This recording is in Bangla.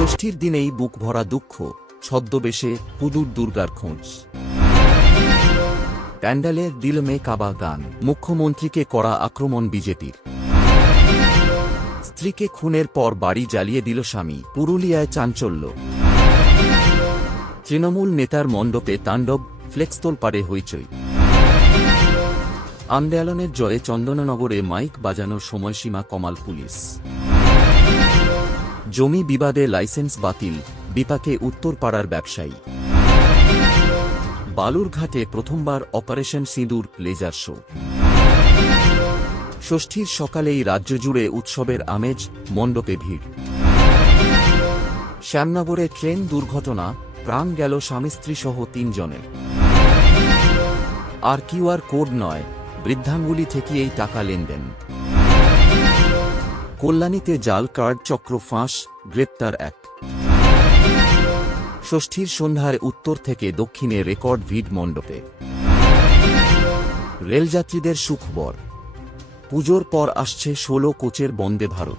ষষ্ঠীর দিনেই বুক ভরা দুঃখ, ছদ্মবেশে হুদুর দুর্গার খোঁজ। প্যান্ডালে দিল মে কাবা গান, মুখ্যমন্ত্রীকে করা আক্রমণ বিজেপির। স্ত্রীকে খুনের পর বাড়ি জ্বালিয়ে দিল স্বামী, পুরুলিয়ায় চাঞ্চল্য। তৃণমূল নেতার মণ্ডপে তাণ্ডব, ফ্লেক্সতোল পারে হইচই। আন্দোলনের জয়ে চন্দননগরে মাইক বাজানোর সময়সীমা কমাল পুলিশ। জমি বিবাদে লাইসেন্স বাতিল, বিপাকে উত্তরপাড়ার ব্যবসায়ী। বালুরঘাটে প্রথমবার অপারেশন সিঁদুর লেজার শো। ষষ্ঠীর সকালেই রাজ্য জুড়ে উৎসবের আমেজ, মণ্ডপে ভিড়। শ্যামনগরে ট্রেন দুর্ঘটনা, প্রাণ গেল স্বামী স্ত্রী সহ 3 জনের। আর কিউআর কোড নয়, বৃদ্ধাঙ্গুলি থেকে এই টাকা লেনদেন। কল্যাণীতে জাল কার্ড চক্র ফাঁস, গ্রেপ্তার 1। ষষ্ঠীর সন্ধ্যায় উত্তর থেকে দক্ষিণে রেকর্ড ভিড় মণ্ডপে। রেলযাত্রীদের সুখবর, পুজোর পর আসছে 16 কোচের বন্দে ভারত।